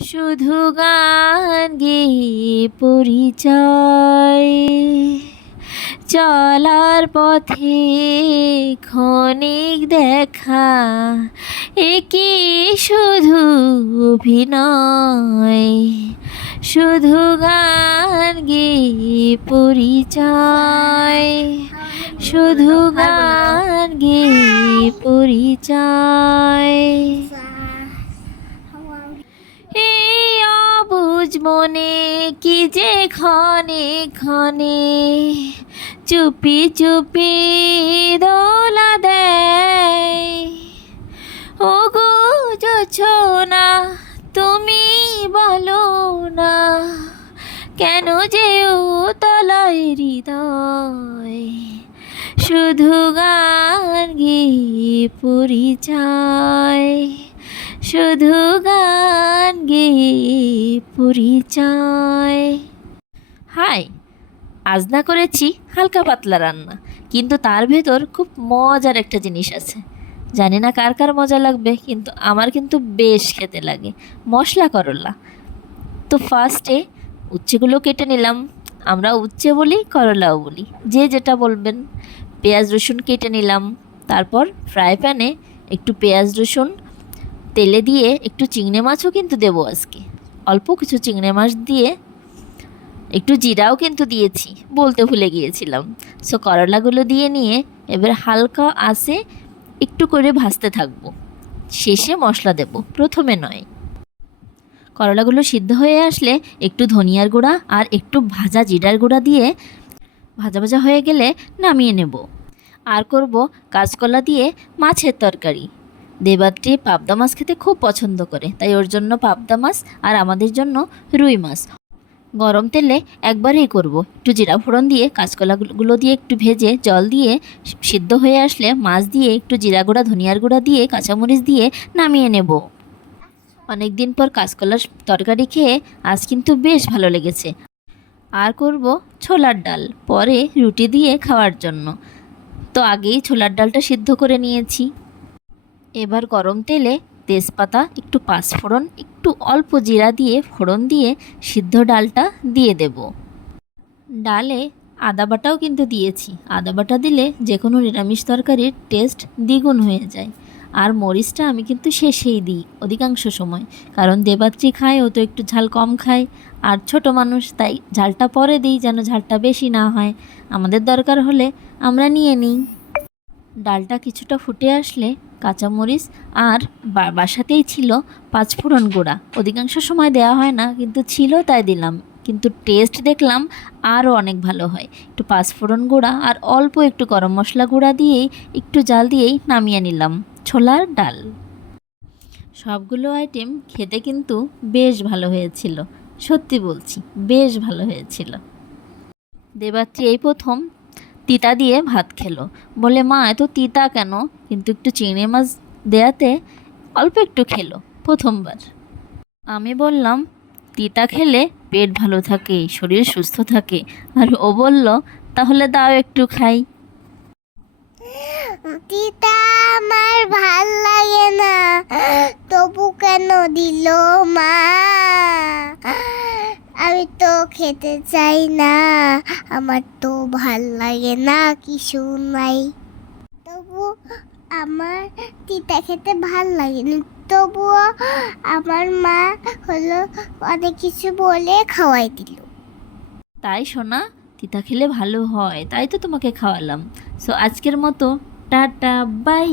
শুধু গান গেয়ে পরিচয়, চলার পথে ক্ষণিক দেখা, একি শুধু অভিনয়। শুধু গান গেয়ে পরিচয়, শুধু গান গেয়ে পরিচয়। এই অবুঝ মনে কি যে ক্ষণে ক্ষণে চুপি চুপি দোলা দেয়। ওগো জোছনা তুমি বলো না, কেন যে তলায় হৃদয়। শুধু গান গেয়ে পরিচয়, শুধু গান গেয়ে পরিচয়। হাই, আজ না করেছি হালকা পাতলা রান্না, কিন্তু তার ভেতর খুব মজার একটা জিনিস আছে। জানি না কার কার মজা লাগবে, কিন্তু আমার কিন্তু বেশ খেতে লাগে। মশলা করলা। তো ফার্স্টে উচ্ছেগুলো কেটে নিলাম। আমরা উচ্ছে বলি, করলাও বলি, যে যেটা বলবেন। পেঁয়াজ রসুন কেটে নিলাম। তারপর ফ্রাই প্যানে একটু পেঁয়াজ রসুন তেলে দিয়ে একটু চিংড়ি মাছও কিন্তু দেবো আজকে। অল্প কিছু চিংড়ি মাছ দিয়ে একটু জিরাও কিন্তু দিয়েছি, বলতে ভুলে গিয়েছিলাম। সো করলাগুলো দিয়ে নিয়ে এবার হালকা আঁচে একটু করে ভাজতে থাকবো। শেষে মশলা দেব, প্রথমে নয়। করলাগুলো সিদ্ধ হয়ে আসলে একটু ধনিয়ার গুঁড়া আর একটু ভাজা জিরার গুঁড়া দিয়ে ভাজা ভাজা হয়ে গেলে নামিয়ে নেব। আর করব কাঁচকলা দিয়ে মাছের তরকারি। দেবাত্রি পাবদা মাছ খেতে খুব পছন্দ করে, তাই ওর জন্য পাবদা মাছ আর আমাদের জন্য রুই মাছ। গরম তেলে একবারেই করব। একটু জিরা ফোড়ন দিয়ে কাঁচকলাগুলো দিয়ে একটু ভেজে জল দিয়ে সিদ্ধ হয়ে আসলে মাছ দিয়ে একটু জিরা গুঁড়া ধনিয়ার গুঁড়া দিয়ে কাঁচামরিচ দিয়ে নামিয়ে নেব। অনেক দিন পর কাঁচকলার তরকারি খেয়ে আজ কিন্তু বেশ ভালো লেগেছে। আর করব ছোলার ডাল, পরে রুটি দিয়ে খাওয়ার জন্য। তো আগেই ছোলার ডালটা সিদ্ধ করে নিয়েছি। এবার গরম তেলে তেজপাতা, একটু পাঁচফোড়ন, একটু অল্প জিরা দিয়ে ফোড়ন দিয়ে সিদ্ধ ডালটা দিয়ে দেব। ডালে আদা বাটাও কিন্তু দিয়েছি। আদা বাটা দিলে যে কোনো নিরামিষ তরকারির টেস্ট দ্বিগুণ হয়ে যায়। আর মরিচটা আমি কিন্তু শেষেই দিই অধিকাংশ সময়, কারণ দেবাত্রী খায়, ও তো একটু ঝাল কম খায়, আর ছোট মানুষ, তাই ঝালটা পরে দিই যেন ঝালটা বেশি না হয়। আমাদের দরকার হলে আমরা নিয়ে নিই। ডালটা কিছুটা ফুটে আসলে কাঁচামরিচ আর বাসাতেই ছিল পাঁচফোড়ন গুঁড়া, অধিকাংশ সময় দেওয়া হয় না, কিন্তু ছিল তাই দিলাম। কিন্তু টেস্ট দেখলাম আরও অনেক ভালো হয়। একটু পাঁচফোড়ন গুঁড়া আর অল্প একটু গরম মশলা গুঁড়া দিয়েই একটু জাল দিয়েই নামিয়ে নিলাম ছোলার ডাল। সবগুলো আইটেম খেতে কিন্তু বেশ ভালো হয়েছিল, সত্যি বলছি, বেশ ভালো হয়েছিল। দেবাত্রী এই প্রথম তিতা দিয়ে ভাত খেলো, বলে মা এত তিতা কেন, কিন্তু একটু চিংড়ি মাছ দেয়াতে অল্প একটু খেলো প্রথমবার। আমি বললাম তিতা খেলে পেট ভালো থাকে, শরীর সুস্থ থাকে। আর ও বলল তাহলে দাও একটু খাই। তিতা আমার ভাল লাগে না, তবু কেন দিল মা? আমি তো খেতে চাই না, আমার তো ভাল লাগে না কিছু নাই। তবু আমার তিতা খেতে ভাল লাগে না, তবুও আমার মা হলো অনেক কিছু বলে খাওয়াই দিল। তাই শোনা, তিতা খেলে ভালো হয়, তাই তো তোমাকে খাওয়ালাম। সো আজকের মতো টাটা, বাই।